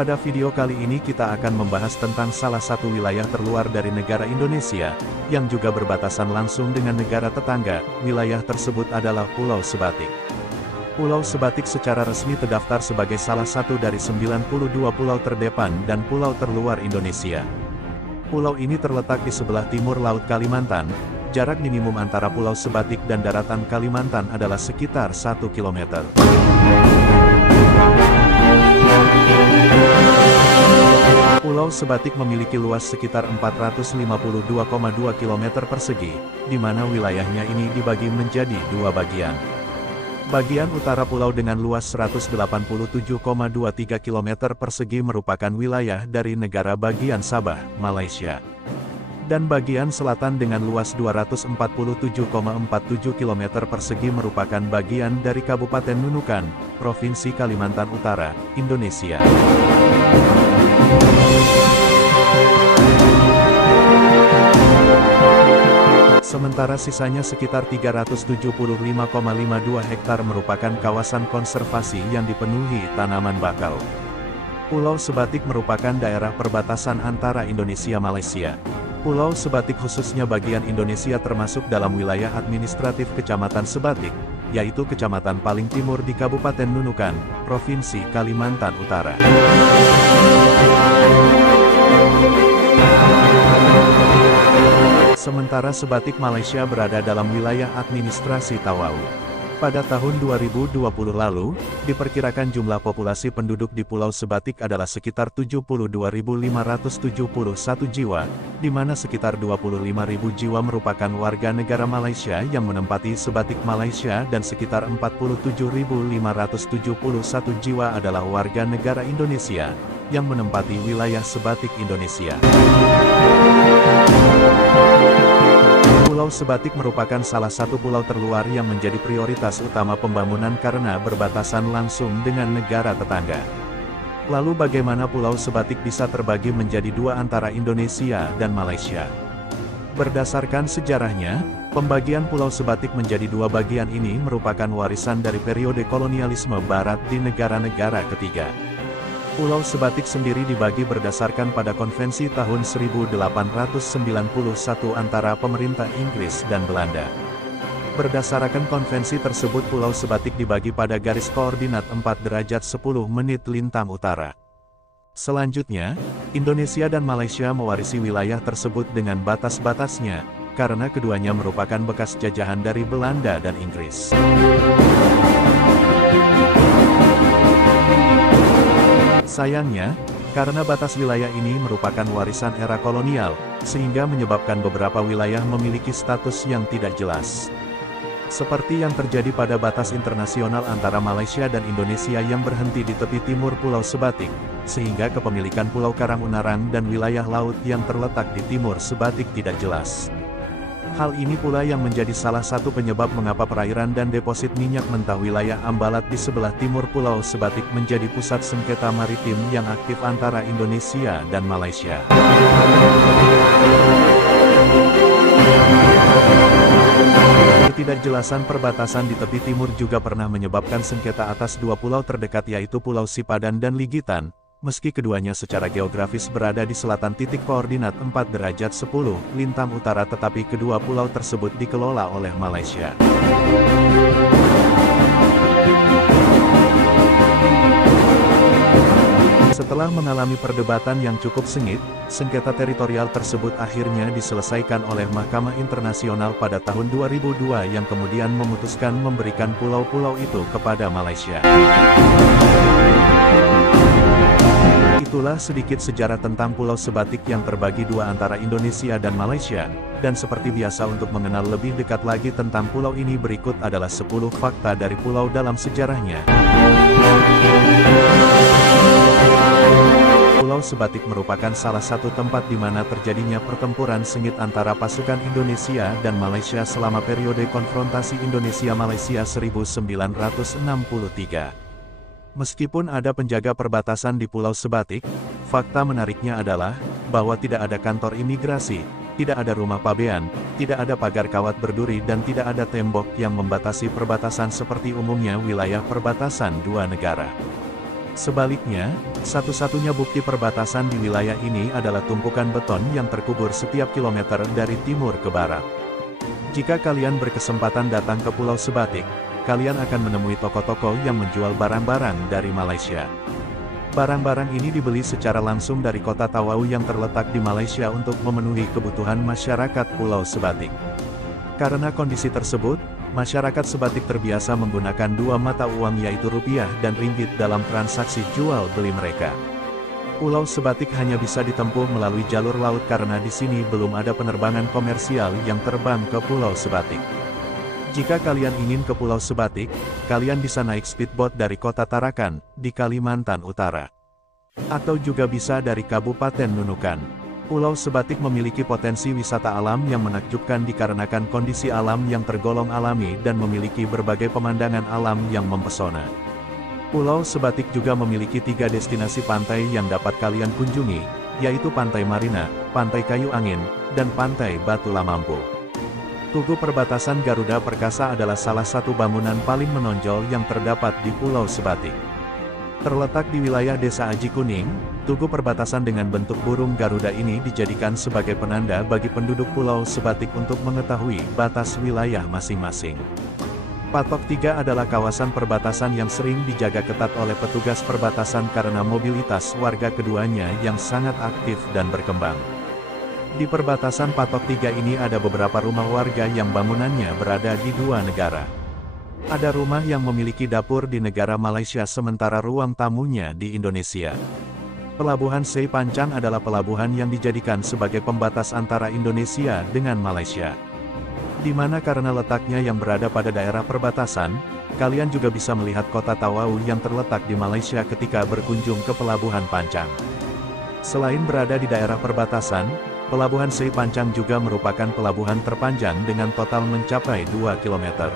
Pada video kali ini kita akan membahas tentang salah satu wilayah terluar dari negara Indonesia, yang juga berbatasan langsung dengan negara tetangga. Wilayah tersebut adalah Pulau Sebatik. Pulau Sebatik secara resmi terdaftar sebagai salah satu dari 92 pulau terdepan dan pulau terluar Indonesia. Pulau ini terletak di sebelah timur Laut Kalimantan. Jarak minimum antara Pulau Sebatik dan daratan Kalimantan adalah sekitar 1 km. Pulau Sebatik memiliki luas sekitar 452,2 km persegi, di mana wilayahnya ini dibagi menjadi dua bagian. Bagian utara pulau dengan luas 187,23 km persegi merupakan wilayah dari negara bagian Sabah, Malaysia. Dan bagian selatan dengan luas 247,47 km persegi merupakan bagian dari Kabupaten Nunukan, Provinsi Kalimantan Utara, Indonesia. Sementara sisanya sekitar 375,52 hektar merupakan kawasan konservasi yang dipenuhi tanaman bakau. Pulau Sebatik merupakan daerah perbatasan antara Indonesia-Malaysia. Pulau Sebatik khususnya bagian Indonesia termasuk dalam wilayah administratif Kecamatan Sebatik, yaitu kecamatan paling timur di Kabupaten Nunukan, Provinsi Kalimantan Utara. Sementara Sebatik Malaysia berada dalam wilayah administrasi Tawau. Pada tahun 2020 lalu, diperkirakan jumlah populasi penduduk di Pulau Sebatik adalah sekitar 72.571 jiwa, di mana sekitar 25.000 jiwa merupakan warga negara Malaysia yang menempati Sebatik Malaysia dan sekitar 47.571 jiwa adalah warga negara Indonesia, yang menempati wilayah Sebatik Indonesia. Pulau Sebatik merupakan salah satu pulau terluar yang menjadi prioritas utama pembangunan karena berbatasan langsung dengan negara tetangga. Lalu bagaimana Pulau Sebatik bisa terbagi menjadi dua antara Indonesia dan Malaysia? Berdasarkan sejarahnya, pembagian Pulau Sebatik menjadi dua bagian ini merupakan warisan dari periode kolonialisme Barat di negara-negara ketiga. Pulau Sebatik sendiri dibagi berdasarkan pada konvensi tahun 1891 antara pemerintah Inggris dan Belanda. Berdasarkan konvensi tersebut Pulau Sebatik dibagi pada garis koordinat 4 derajat 10 menit lintang utara. Selanjutnya, Indonesia dan Malaysia mewarisi wilayah tersebut dengan batas-batasnya, karena keduanya merupakan bekas jajahan dari Belanda dan Inggris. Sayangnya, karena batas wilayah ini merupakan warisan era kolonial, sehingga menyebabkan beberapa wilayah memiliki status yang tidak jelas. Seperti yang terjadi pada batas internasional antara Malaysia dan Indonesia yang berhenti di tepi timur Pulau Sebatik, sehingga kepemilikan Pulau Karangunarang dan wilayah laut yang terletak di timur Sebatik tidak jelas. Hal ini pula yang menjadi salah satu penyebab mengapa perairan dan deposit minyak mentah wilayah Ambalat di sebelah timur Pulau Sebatik menjadi pusat sengketa maritim yang aktif antara Indonesia dan Malaysia. Ketidakjelasan perbatasan di tepi timur juga pernah menyebabkan sengketa atas dua pulau terdekat yaitu Pulau Sipadan dan Ligitan. Meski keduanya secara geografis berada di selatan titik koordinat 4 derajat 10 lintang utara tetapi kedua pulau tersebut dikelola oleh Malaysia. Setelah mengalami perdebatan yang cukup sengit, sengketa teritorial tersebut akhirnya diselesaikan oleh Mahkamah Internasional pada tahun 2002 yang kemudian memutuskan memberikan pulau-pulau itu kepada Malaysia. Itulah sedikit sejarah tentang Pulau Sebatik yang terbagi dua antara Indonesia dan Malaysia, dan seperti biasa untuk mengenal lebih dekat lagi tentang pulau ini berikut adalah 10 fakta dari pulau dalam sejarahnya. Pulau Sebatik merupakan salah satu tempat di mana terjadinya pertempuran sengit antara pasukan Indonesia dan Malaysia selama periode konfrontasi Indonesia-Malaysia 1963. Meskipun ada penjaga perbatasan di Pulau Sebatik, fakta menariknya adalah bahwa tidak ada kantor imigrasi, tidak ada rumah pabean, tidak ada pagar kawat berduri dan tidak ada tembok yang membatasi perbatasan seperti umumnya wilayah perbatasan dua negara. Sebaliknya, satu-satunya bukti perbatasan di wilayah ini adalah tumpukan beton yang terkubur setiap kilometer dari timur ke barat. Jika kalian berkesempatan datang ke Pulau Sebatik, kalian akan menemui toko-toko yang menjual barang-barang dari Malaysia. Barang-barang ini dibeli secara langsung dari kota Tawau yang terletak di Malaysia untuk memenuhi kebutuhan masyarakat Pulau Sebatik. Karena kondisi tersebut, masyarakat Sebatik terbiasa menggunakan dua mata uang yaitu rupiah dan ringgit dalam transaksi jual-beli mereka. Pulau Sebatik hanya bisa ditempuh melalui jalur laut karena di sini belum ada penerbangan komersial yang terbang ke Pulau Sebatik. Jika kalian ingin ke Pulau Sebatik, kalian bisa naik speedboat dari kota Tarakan, di Kalimantan Utara. Atau juga bisa dari Kabupaten Nunukan. Pulau Sebatik memiliki potensi wisata alam yang menakjubkan dikarenakan kondisi alam yang tergolong alami dan memiliki berbagai pemandangan alam yang mempesona. Pulau Sebatik juga memiliki 3 destinasi pantai yang dapat kalian kunjungi, yaitu Pantai Marina, Pantai Kayu Angin, dan Pantai Batu Lamampu. Tugu perbatasan Garuda Perkasa adalah salah satu bangunan paling menonjol yang terdapat di Pulau Sebatik. Terletak di wilayah Desa Aji Kuning, tugu perbatasan dengan bentuk burung Garuda ini dijadikan sebagai penanda bagi penduduk Pulau Sebatik untuk mengetahui batas wilayah masing-masing. Patok 3 adalah kawasan perbatasan yang sering dijaga ketat oleh petugas perbatasan karena mobilitas warga keduanya yang sangat aktif dan berkembang. Di perbatasan Patok 3 ini ada beberapa rumah warga yang bangunannya berada di 2 negara. Ada rumah yang memiliki dapur di negara Malaysia sementara ruang tamunya di Indonesia. Pelabuhan Sei Pancang adalah pelabuhan yang dijadikan sebagai pembatas antara Indonesia dengan Malaysia. Di mana karena letaknya yang berada pada daerah perbatasan, kalian juga bisa melihat kota Tawau yang terletak di Malaysia ketika berkunjung ke Pelabuhan Pancang. Selain berada di daerah perbatasan, Pelabuhan Sei Pancang juga merupakan pelabuhan terpanjang dengan total mencapai 2 km.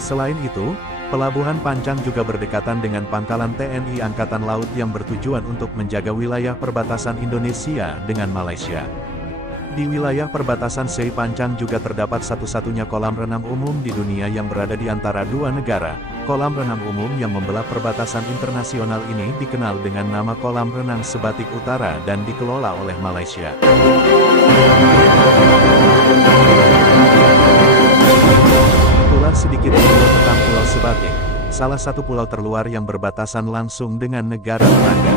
Selain itu, Pelabuhan Pancang juga berdekatan dengan pangkalan TNI Angkatan Laut yang bertujuan untuk menjaga wilayah perbatasan Indonesia dengan Malaysia. Di wilayah perbatasan Sei Pancang juga terdapat satu-satunya kolam renang umum di dunia yang berada di antara 2 negara. Kolam renang umum yang membelah perbatasan internasional ini dikenal dengan nama Kolam Renang Sebatik Utara dan dikelola oleh Malaysia. Itulah sedikit info tentang Pulau Sebatik, salah satu pulau terluar yang berbatasan langsung dengan negara tetangga.